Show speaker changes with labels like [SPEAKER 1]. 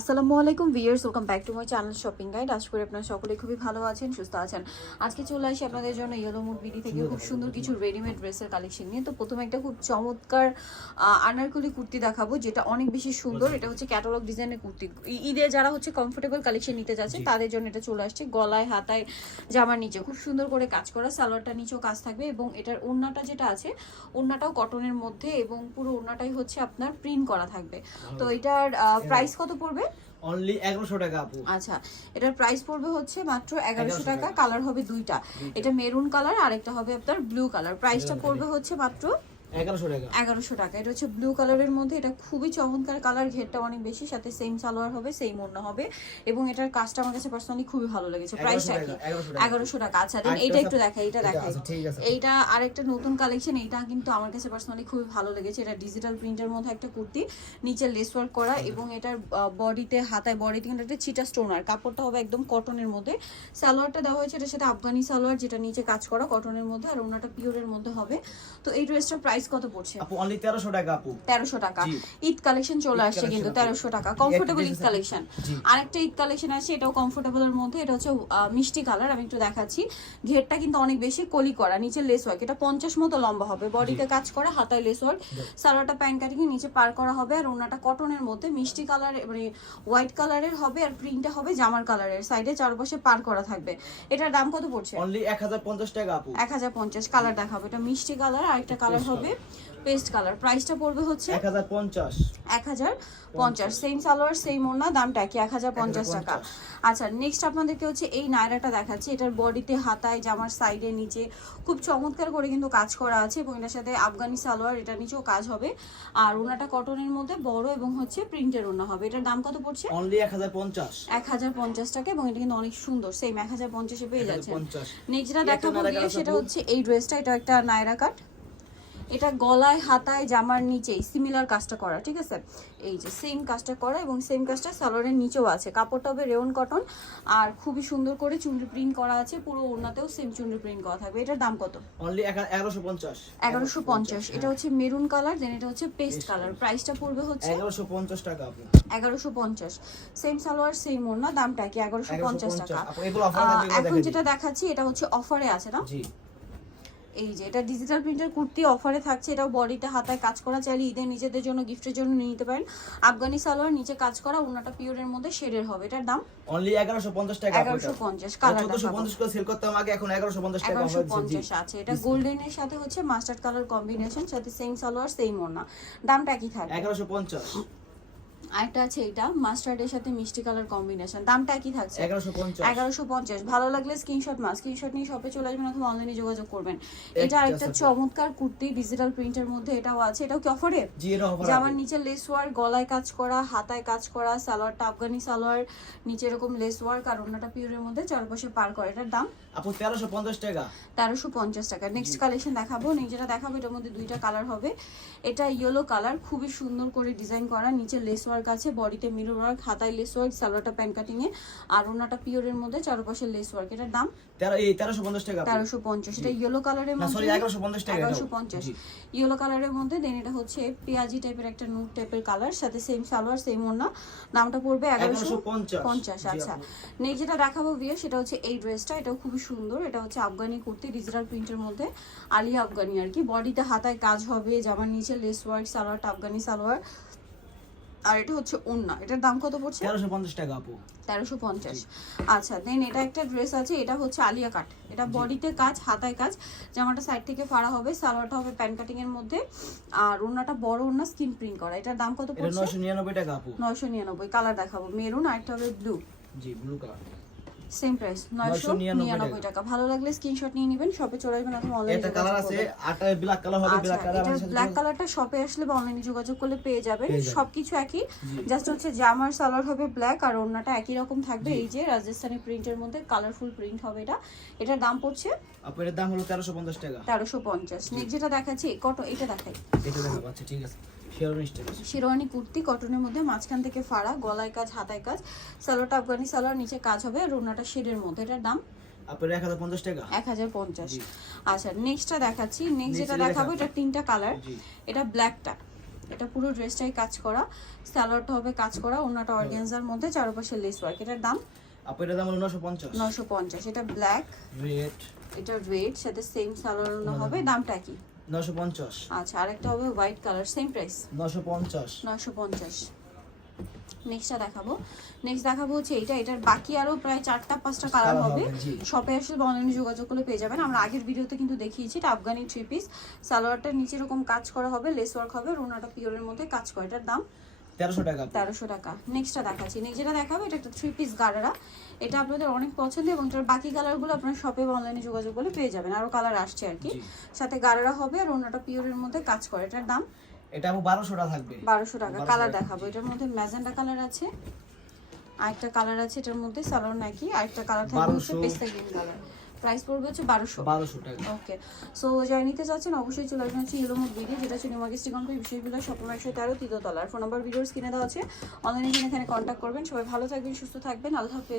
[SPEAKER 1] আসসালামু আলাইকুম viewers welcome back to my channel shopping guide. আশা করি আপনারা সকলে খুবই ভালো আছেন সুস্থ আছেন। আজকে চলে আসি আপনাদের জন্য ইয়েলো মুড বিডি থেকে খুব সুন্দর কিছু রেডিমেড ড্রেসের কালেকশন নিয়ে। তো প্রথমে একটা খুব চমৎকার আনারকলি কুর্তি দেখাবো যেটা অনেক বেশি সুন্দর। এটা হচ্ছে ক্যাটালগ ডিজাইনের কুর্তি। ঈদে যারা হচ্ছে কমফোর্টেবল কালেকশন নিতে যাচ্ছে তাদের জন্য এটা চলে আসছে গলায় হাতায় জামার নিচে। খুব সুন্দর করে কাজ করা সালোয়ারটা নিচেও কাজ থাকবে এবং এটার ওড়নাটা যেটা আছে ওড়নাটাও কটনের মধ্যে এবং পুরো ওড়নাটাই হচ্ছে আপনার প্রিন্ট করা থাকবে। তো এটার প্রাইস কত পড়বে?
[SPEAKER 2] অনলি এগারোশো টাকা আপু।
[SPEAKER 1] আচ্ছা এটার প্রাইস পড়বে হচ্ছে মাত্র এগারোশো
[SPEAKER 2] 1100
[SPEAKER 1] টাকা
[SPEAKER 2] টাকা।
[SPEAKER 1] কালার হবে দুইটা। এটা মেরুন কালার আর একটা হবে আপনার ব্লু কালার প্রাইসটা পড়বে হচ্ছে মাত্র
[SPEAKER 2] এগারোশো টাকা।
[SPEAKER 1] এগারোশো টাকা। এটা হচ্ছে ব্লু কালারের মধ্যে। এটা খুবই চমৎকার কালার ঘেরটা অনেক বেশি সাথে সেম সালোয়ার হবে সেম ওড়না হবে। এবং এটার কাজটা আমার কাছে পার্সোনালি খুবই ভালো লেগেছে। প্রাইসটা কি এগারোশো টাকা। আচ্ছা দেন এইটা একটু দেখাই এটা দেখাই।
[SPEAKER 2] আছে।
[SPEAKER 1] এইটা আরেকটা নতুন কালেকশন এইটা কিন্তু আমার কাছে পার্সোনালি খুবই ভালো লেগেছে। এটা ডিজিটাল প্রিন্টের মধ্যে একটা কুর্তি নিচে লেস ওয়ার্ক করা এবং এটার বডিতে হাতায় বডিতে কিন্তু একটা চিটা স্টোন আর কাপড়টা হবে একদম কটনের মধ্যে। সালোয়ারটা দেওয়া হয়েছে এটার সাথে আফগানি সালোয়ার যেটা নিচে কাজ করা কটনের মধ্যে আর ওনাটা পিওরের মধ্যে হবে। তো এই ড্রেসটার প্রাইস কত পড়ছে?
[SPEAKER 2] আপু অনলি তেরোশো টাকা আপু।
[SPEAKER 1] তেরোশো টাকা। ঈদ কালেকশন চলে আসছে কিন্তু
[SPEAKER 2] আছে।
[SPEAKER 1] তেরোশো টাকা। কমফোর্টেবল ঈদ কালেকশন আরেকটা ঈদ কালেকশন আছে এটাও কমফোর্টেবল এর মধ্যে। এটা হচ্ছে মিষ্টি কালার আমি একটু দেখাচ্ছি। ঘেরটা কিন্তু অনেক বেশি কলি করা নিচে লেস ওয়ার্ক এটা পঞ্চাশ মতো লম্বা হবে। বডিতে কাজ করা হাতায় লেস ওয়ার্ক সালোয়ারটা প্যান্ট কাটিং নিচে পার করা হবে আর ওনাটা কটনের মধ্যে। মিষ্টি কালার মানে হোয়াইট কালারের হবে আর প্রিন্টটা হবে জামার কালারের সাইডে চারপাশে পার করা থাকবে। এটার দাম কত পড়ছে?
[SPEAKER 2] অনলি এক হাজার পঞ্চাশ টাকা আপু।
[SPEAKER 1] এক হাজার পঞ্চাশ। কালার দেখাবো। এটা মিষ্টি কালার আর একটা কালার
[SPEAKER 2] paste
[SPEAKER 1] হবে। পেস্ট কালার প্রাইসটা পড়বে হচ্ছে
[SPEAKER 2] এক হাজার পঞ্চাশ।
[SPEAKER 1] এক হাজার পঞ্চাশ। সেম সালোয়ার সেম ওড়না দামটা কি এক হাজার পঞ্চাশ টাকা। আচ্ছা নেক্সট আপনাদেরকে হচ্ছে এই নায়রাটা দেখাচ্ছি। এটার বডিতে হাতায় জামার সাইডে নিচে। খুব চমৎকার করে কিন্তু কাজ করা আছে এবং এটার সাথে আফগানি সালোয়ার এটা নিচেও কাজ হবে। আর ওনাটা কটনের মধ্যে বড় এবং হচ্ছে প্রিন্টের ওনা হবে। এটার দাম কত পড়ছে?
[SPEAKER 2] অনলি এক হাজার পঞ্চাশ।
[SPEAKER 1] এক হাজার পঞ্চাশ টাকা এবং এটা কিন্তু অনেক সুন্দর। সেম এক হাজার পঞ্চাশে পেয়ে যাচ্ছেন।
[SPEAKER 2] পঞ্চাশ।
[SPEAKER 1] নেক্সট যেটা
[SPEAKER 2] এটা
[SPEAKER 1] দেখাবো গিয়ে সেটা হচ্ছে এই ড্রেসটা এটা একটা নায়রা কাট এটা গলায় হাতায় জামার নিচেই সিমিলার কাজটা করা ঠিক আছে? এই যে সেম কাজটা করা এবং সেম কাজটা সালোয়ারের নিচেও আছে। কাপড়টা হবে রেওন কটন আর খুবই সুন্দর করে চুনরি প্রিন্ট করা আছে। পুরো ওড়নাতেও সেম চুনরি প্রিন্ট করা থাকবে। এটার দাম কত?
[SPEAKER 2] অনলি এগারোশো পঞ্চাশ।
[SPEAKER 1] এগারোশো পঞ্চাশ। এটা হচ্ছে মেরুন কালার দেন এটা হচ্ছে পেস্ট কালার প্রাইসটা পড়বে হচ্ছে
[SPEAKER 2] এগারোশো পঞ্চাশ টাকা
[SPEAKER 1] এগারোশো পঞ্চাশ। সেম সালোয়ার সেম ওড়না দামটা কি? এগারোশো পঞ্চাশ টাকা। এখন যেটা দেখাচ্ছি এটা হচ্ছে অফারে আছে না? এই যে এটা ডিজিটাল প্রিন্টের কুর্তি অফারে থাকছে এটাও বডিতে হাতায় কাজ করা চাইলে ঈদের নিজেদের জন্য গিফটের জন্য নিয়ে নিতে পারেন। আফগানি সালোয়ার নিচে কাজ করা ওনাটা পিওরের মধ্যে শেডের হবে। এটার দাম?
[SPEAKER 2] অনলি এগারোশো পঞ্চাশ টাকা
[SPEAKER 1] এগারোশো পঞ্চাশ কালার
[SPEAKER 2] চোদ্দশো পঞ্চাশ করে সেল করতাম আগে এখন এগারোশো পঞ্চাশ টাকা
[SPEAKER 1] এগারোশো
[SPEAKER 2] আমরা দিচ্ছি, জি।
[SPEAKER 1] পঞ্চাশ আছে। এটা গোল্ডেনের সাথে হচ্ছে মাস্টার্ড কালার কম্বিনেশন সাথে সেম সালোয়ার সেম ওড়না। দামটা কি থাকবে।
[SPEAKER 2] এগারোশো পঞ্চাশ।
[SPEAKER 1] আরেকটা আছে এটা মাস্টার্ডের সাথে মিষ্টি কালার কম্বিনেশন দামটা কি থাকছে।
[SPEAKER 2] এগারোশো পঞ্চাশ।
[SPEAKER 1] ভালো লাগলে স্ক্রিনশট মাস স্ক্রিনশট নিয়ে শপে চলে আসবেন অথবা অনলাইনে যোগাযোগ করবেন। এটা
[SPEAKER 2] একটা
[SPEAKER 1] আরেকটা চমৎকার কুর্তি ডিজিটাল প্রিন্টের মধ্যে এটাও আছে। এটাও কি অফারে জামার নিচে লেস ওয়ার্ক গলায় কাজ করা হাতায় কাজ করা সালোয়ারটা আফগানি সালোয়ার নিচে এরকম লেস ওয়ার্ক আর অন্যটা পিওরের মধ্যে চারপাশে পার করে। এটার দাম?
[SPEAKER 2] আপু তেরোশো পঞ্চাশ টাকা।
[SPEAKER 1] তেরোশো পঞ্চাশ টাকা। নেক্সট কালেকশন দেখাবো। যেটা দেখাবো এটার মধ্যে দুইটা কালার হবে। এটা ইয়েলো কালার খুবই সুন্দর করে ডিজাইন করা। নিচে লেস ওয়ার্ক আছে বডিতে মিরর ওয়ার্ক হাতায় লেস ওয়ার্ক সালোয়ারটা প্যান কাটিং এ আর ওনাটা পিওরের মধ্যে চারপাশে লেস ওয়ার্ক এটার দাম
[SPEAKER 2] এই তেরোশো পঞ্চাশ টাকা আপু।
[SPEAKER 1] তেরোশো পঞ্চাশ এটা ইয়েলো কালারের মধ্যে
[SPEAKER 2] সরি এগারোশো পঞ্চাশ টাকা
[SPEAKER 1] এগারোশো
[SPEAKER 2] এটাও।
[SPEAKER 1] পঞ্চাশ
[SPEAKER 2] জি।
[SPEAKER 1] ইয়েলো কালারের মধ্যে দেন এটা হচ্ছে পেঁয়াজি টাইপের একটা নুট টাইপের কালার সাথে সেম সালোয়ার সেম ওড়না দামটা পড়বে এগারোশো
[SPEAKER 2] 1150
[SPEAKER 1] পঞ্চাশ আচ্ছা। নেক্সট যেটা দেখাবো বিয়ে সেটা হচ্ছে এই ড্রেসটা এটাও খুবই সুন্দর এটা হচ্ছে আফগানি কুর্তি ডিজিটাল প্রিন্টের মধ্যে আলিয়া আফগানি আর কি বডিতে হাতায় কাজ হবে জামার নিচে লেস ওয়ার্ক সালোয়ারটা আফগানি সালোয়ার আর এটা হচ্ছে ওন্না এটার দাম কত পড়ছে?
[SPEAKER 2] তেরোশো পঞ্চাশ টাকা আপু।
[SPEAKER 1] তেরোশো পঞ্চাশ। আচ্ছা দেন এটা একটা ড্রেস আছে এটা হচ্ছে আলিয়া কাট এটা বডিতে কাজ হাতায় কাজ। জামাটা সাইড থেকে ফাড়া হবে সালোয়ারটা হবে প্যান কাটিং এর মধ্যে। আর ওন্নাটা বড় ওন্না স্কিন প্রিন্ট করা। এটার দাম কত পড়ছে?
[SPEAKER 2] নয়শো নিরানব্বই টাকা আপু।
[SPEAKER 1] নয়শো নিরানব্বই। কালার দেখাবো। মেরুন আর একটা হবে ব্লু
[SPEAKER 2] জি ব্লু কালার
[SPEAKER 1] সেম প্রাইস নয়শো
[SPEAKER 2] 999
[SPEAKER 1] নিরানব্বই টাকা। ভালো লাগলে স্ক্রিনশট নিয়ে নেবেন শপে চলে আসবেন অথবা অনলাইনে
[SPEAKER 2] এটা কালার আছে আটা ব্ল্যাক কালার হবে
[SPEAKER 1] আচ্ছা
[SPEAKER 2] ব্ল্যাক কালার
[SPEAKER 1] এটা ব্ল্যাক কালারটা শপে আসলে বা অনলাইনে যোগাযোগ করলে পেয়ে যাবেন। সবকিছু একই জাস্ট হচ্ছে জামার সালোয়ার হবে ব্ল্যাক আর ওড়নাটা একই রকম থাকবে। এই যে রাজস্থানি প্রিন্টের মধ্যে কালারফুল প্রিন্ট হবে এটা। এটার দাম পড়ছে
[SPEAKER 2] আপু দাম হলো তেরোশো পঞ্চাশ টাকা।
[SPEAKER 1] তেরোশো পঞ্চাশ। নেক্সট যেটা দেখাচ্ছি কত এটা দেখাই।
[SPEAKER 2] এটা দেখাবো আচ্ছা ঠিক আছে।
[SPEAKER 1] শেরওয়ানি কুর্তি কটনের মধ্যে মাঝখান থেকে ফাড়া গলায় কাজ হাতায় কাজ সালোয়ারটা আফগানি সালোয়ার নিচে কাজ হবে আর ওড়নাটা শেডের মধ্যে এটার দাম?
[SPEAKER 2] আপনার এক হাজার পঞ্চাশ টাকা।
[SPEAKER 1] এক হাজার পঞ্চাশ।
[SPEAKER 2] জি।
[SPEAKER 1] আচ্ছা নেক্সটটা দেখাচ্ছি। নেক্সট যেটা দেখাবো। এটা তিনটা কালার এটা ব্ল্যাকটা এটা পুরো ড্রেসটাই কাজ করা। স্যালোয়ারটা হবে কাজ করা ওনাটা অর্গ্যানজার মধ্যে চারপাশে লেস ওয়ার্ক এটার দাম?
[SPEAKER 2] আপু এটার দাম হলো নশো পঞ্চাশ।
[SPEAKER 1] নশো পঞ্চাশ। এটা ব্ল্যাক
[SPEAKER 2] রেট
[SPEAKER 1] এটা রেড সাথে সেম সালোয়ার হবে। দামটা কি?
[SPEAKER 2] নশো পঞ্চাশ।
[SPEAKER 1] আচ্ছা আরেকটা হবে হোয়াইট কালার সেম প্রাইস?
[SPEAKER 2] নশো পঞ্চাশ।
[SPEAKER 1] নশো পঞ্চাশ। নেক্সটটা দেখাবো। নেক্সট দেখাবো হচ্ছে এটা এটার বাকি আরও প্রায় চারটা পাঁচটা কালার হবে। শপে আসলে অনলাইনে যোগাযোগ করলে পেয়ে যাবেন। আমরা আগের ভিডিওতে কিন্তু দেখিয়েছি এটা আফগানি থ্রি পিস সালোয়ারটার নিচে এরকম কাজ করা হবে লেস ওয়ার্ক হবে রোনাটা পিওরের মধ্যে কাজ করা এটার দাম
[SPEAKER 2] তেরোশো টাকা।
[SPEAKER 1] তেরোশো টাকা। নেক্সটটা দেখাচ্ছি। নেক্সট যেটা দেখাবো এটা একটা থ্রি পিস গাড়ারা। এটা আপনাদের অনেক পছন্দ এবং এটার বাকি কালারগুলো আপনার শপে অনলাইনে যোগাযোগ করলে পেয়ে যাবেন। আরও কালার আসছে আর কি। সাথে গাড়ারা হবে আর ওনাটা পিওরের মধ্যে কাজ করে। এটার দাম?
[SPEAKER 2] এটা আপু বারোশো টাকা থাকবে।
[SPEAKER 1] বারোশো টাকা। কালার দেখাবো। এটার মধ্যে ম্যাজেন্টা কালার আছে। আরেকটা কালার আছে এটার মধ্যে সালোয়ার নাকি। আরেকটা কালার থাকবে হচ্ছে
[SPEAKER 2] 1200
[SPEAKER 1] পেস্তা গ্রিন কালার প্রাইস পড়বে হচ্ছে বারোশো।
[SPEAKER 2] বারোশো টাকা।
[SPEAKER 1] ওকে সো যারা নিতে চাচ্ছেন অবশ্যই চলে আসবেন হচ্ছে ইলোমুড বিডি যেটা হচ্ছে নিউমার্কেস্টিগন বিশেষগুলো সপ্তম একশো তেরো তৃতীয় তলার। ফোন নাম্বার ভিডিওস কিনে দেওয়া আছে। অনলাইনে কিনে এখানে কন্ট্যাক্ট করবেন। সবাই ভালো থাকবেন সুস্থ থাকবেন। আল্লাহ হাফেজ।